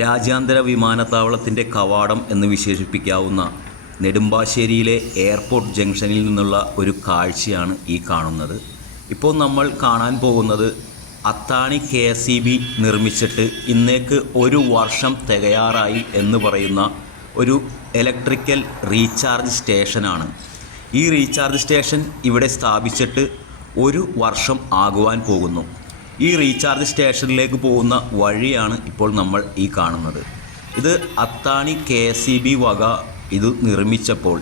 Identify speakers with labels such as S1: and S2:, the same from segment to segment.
S1: രാജ്യാന്തര വിമാനത്താവളത്തിന്റെ കവാടം എന്ന് വിശേഷിപ്പിക്കാവുന്ന നെടുമ്പാശ്ശേരിയിലെ എയർപോർട്ട് ജംഗ്ഷനിൽ നിന്നുള്ള ഒരു കാഴ്ചയാണ് ഈ കാണുന്നത്. ഇപ്പോൾ നമ്മൾ കാണാൻ പോകുന്നത് Athani K S E B നിർമ്മിച്ചിട്ട് ഇന്നേക്ക് ഒരു വർഷം തികയാറായി എന്ന് പറയുന്ന ഒരു ഇലക്ട്രിക്കൽ റീചാർജ് സ്റ്റേഷനാണ്. ഈ റീചാർജ് സ്റ്റേഷൻ ഇവിടെ സ്ഥാപിച്ചിട്ട് ഒരു വർഷം ആകുവാൻ പോകുന്നു. ഈ റീചാർജ് സ്റ്റേഷനിലേക്ക് പോകുന്ന വഴിയാണ് ഇപ്പോൾ നമ്മൾ ഈ കാണുന്നത്. ഇത് അത്താണി കെ എസ് ബി വക ഇത് നിർമ്മിച്ചപ്പോൾ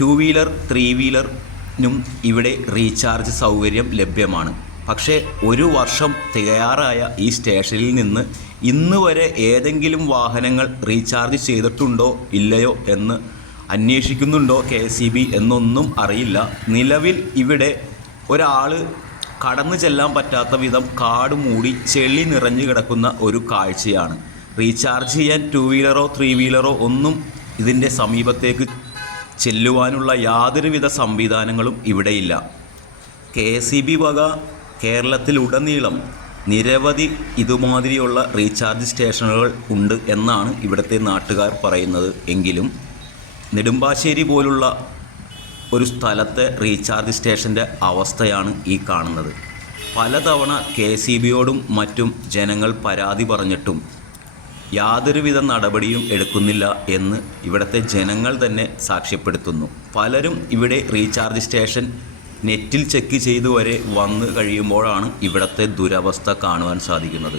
S1: ടു വീലർ ത്രീ വീലറിനും ഇവിടെ റീചാർജ് സൗകര്യം ലഭ്യമാണ്. പക്ഷേ ഒരു വർഷം തയ്യാറായ ഈ സ്റ്റേഷനിൽ നിന്ന് ഇന്ന് വരെ ഏതെങ്കിലും വാഹനങ്ങൾ റീചാർജ് ചെയ്തിട്ടുണ്ടോ ഇല്ലയോ എന്ന് അന്വേഷിക്കുന്നുണ്ടോ കെ എന്നൊന്നും അറിയില്ല. നിലവിൽ ഇവിടെ ഒരാൾ കടന്നു ചെല്ലാൻ പറ്റാത്ത വിധം കാട് മൂടി ചെളി നിറഞ്ഞു കിടക്കുന്ന ഒരു കാഴ്ചയാണ്. റീചാർജ് ചെയ്യാൻ ടു വീലറോ ത്രീ വീലറോ ഒന്നും ഇതിന്റെ സമീപത്തേക്ക് ചെല്ലുവാനുള്ള യാതൊരുവിധ സംവിധാനങ്ങളും ഇവിടെയില്ല. കെ ഇ ബി വക കേരളത്തിലുടനീളം നിരവധി ഇതുമാതിരിയുള്ള റീചാർജ് സ്റ്റേഷനുകൾ ഉണ്ട് എന്നാണ് ഇവിടുത്തെ നാട്ടുകാർ പറയുന്നത്. എങ്കിലും നെടുമ്പാശ്ശേരി പോലുള്ള ഒരു സ്ഥലത്തെ റീചാർജ് സ്റ്റേഷന്റെ അവസ്ഥയാണ് ഈ കാണുന്നത്. പലതവണ കെ സി ബിയോടും മറ്റും ജനങ്ങൾ പരാതി പറഞ്ഞിട്ടും യാതൊരുവിധ നടപടിയും എടുക്കുന്നില്ല എന്ന് ഇവിടുത്തെ ജനങ്ങൾ തന്നെ സാക്ഷ്യപ്പെടുത്തുന്നു. പലരും ഇവിടെ റീചാർജ് സ്റ്റേഷൻ നെറ്റിൽ ചെക്ക് ചെയ്തു വരെ വന്നു കഴിയുമ്പോഴാണ് ഇവിടുത്തെ ദുരവസ്ഥ കാണുവാൻ സാധിക്കുന്നത്.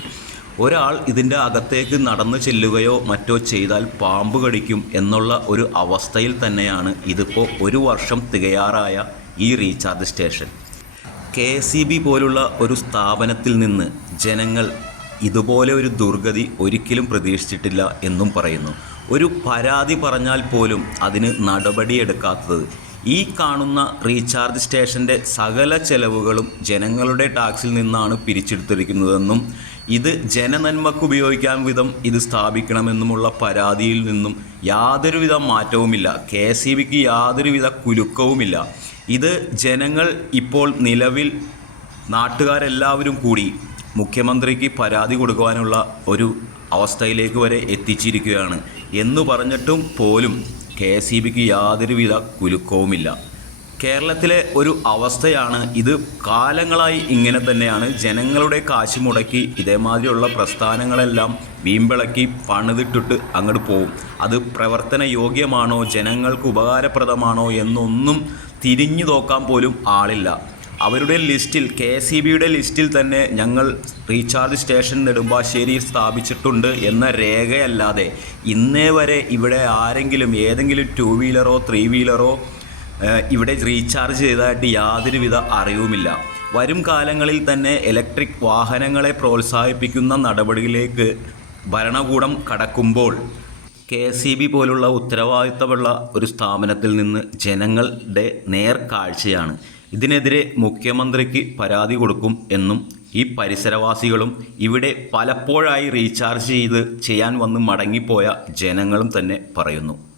S1: ഒരാൾ ഇതിന്റെ അകത്തേക്ക് നടന്നു ചെല്ലുകയോ മറ്റോ ചെയ്താൽ പാമ്പ് കടിക്കും എന്നുള്ള ഒരു അവസ്ഥയിൽ തന്നെയാണ് ഇതിപ്പോൾ ഒരു വർഷം തികയാറായ ഈ recharge station. K C B പോലുള്ള ഒരു സ്ഥാപനത്തിൽ നിന്ന് ജനങ്ങൾ ഇതുപോലെ ഒരു ദുർഗതി ഒരിക്കലും പ്രതീക്ഷിച്ചിട്ടില്ല എന്നും പറയുന്നു. ഒരു പരാതി പറഞ്ഞാൽ പോലും അതിന് നടപടിയെടുക്കാത്തത് ഈ കാണുന്ന റീചാർജ് സ്റ്റേഷന്റെ സകല ചെലവുകളും ജനങ്ങളുടെ ടാക്സിൽ നിന്നാണ് പിരിച്ചെടുത്തിരിക്കുന്നതെന്നും ഇത് ജനനന്മക്ക് ഉപയോഗിക്കാൻ വിധം ഇത് സ്ഥാപിക്കണമെന്നുമുള്ള പരാതിയിൽ നിന്നും യാതൊരുവിധ മാറ്റവുമില്ല. കെ എസ് ഇ ബിക്ക് യാതൊരുവിധ കുലുക്കവുമില്ല. ഇത് ജനങ്ങൾ ഇപ്പോൾ നിലവിൽ നാട്ടുകാരെല്ലാവരും കൂടി മുഖ്യമന്ത്രിക്ക് പരാതി കൊടുക്കുവാനുള്ള ഒരു അവസ്ഥയിലേക്ക് വരെ എത്തിച്ചിരിക്കുകയാണ്. എന്ന് പറഞ്ഞിട്ടും പോലും കെ എസ് ഇ ബിക്ക് യാതൊരുവിധ കുലുക്കവുമില്ല. കേരളത്തിലെ ഒരു അവസ്ഥയാണ് ഇത്. കാലങ്ങളായി ഇങ്ങനെ തന്നെയാണ് ജനങ്ങളുടെ കാശ് മുടക്കി ഇതേമാതിരിയുള്ള പ്രസ്ഥാനങ്ങളെല്ലാം വീമ്പിളക്കി പണിതിട്ടിട്ട് അങ്ങോട്ട് പോകും അത് പ്രവർത്തന യോഗ്യമാണോ ജനങ്ങൾക്ക് ഉപകാരപ്രദമാണോ എന്നൊന്നും തിരിഞ്ഞു നോക്കാൻ പോലും ആളില്ല. അവരുടെ ലിസ്റ്റിൽ കെ ഇ ബിയുടെ ലിസ്റ്റിൽ തന്നെ ഞങ്ങൾ റീചാർജ് സ്റ്റേഷൻ നെടുമ്പാശ്ശേരിയിൽ സ്ഥാപിച്ചിട്ടുണ്ട് എന്ന രേഖയല്ലാതെ ഇന്നേ വരെ ഇവിടെ ആരെങ്കിലും ഏതെങ്കിലും ടു വീലറോ ത്രീ വീലറോ ഇവിടെ റീചാർജ് ചെയ്തതായിട്ട് യാതൊരുവിധ അറിവുമില്ല. വരും കാലങ്ങളിൽ തന്നെ ഇലക്ട്രിക് വാഹനങ്ങളെ പ്രോത്സാഹിപ്പിക്കുന്ന നടപടിയിലേക്ക് ഭരണകൂടം കടക്കുമ്പോൾ കെ എസ് ഇ ബി പോലുള്ള ഉത്തരവാദിത്തമുള്ള ഒരു സ്ഥാപനത്തിൽ നിന്ന് ജനങ്ങളുടെ നേർക്കാഴ്ചയാണ്. ഇതിനെതിരെ മുഖ്യമന്ത്രിക്ക് പരാതി കൊടുക്കും എന്നും ഈ പരിസരവാസികളും ഇവിടെ പലപ്പോഴായി റീചാർജ് ചെയ്ത് ചെയ്യാൻ വന്ന് മടങ്ങിപ്പോയ ജനങ്ങളും തന്നെ പറയുന്നു.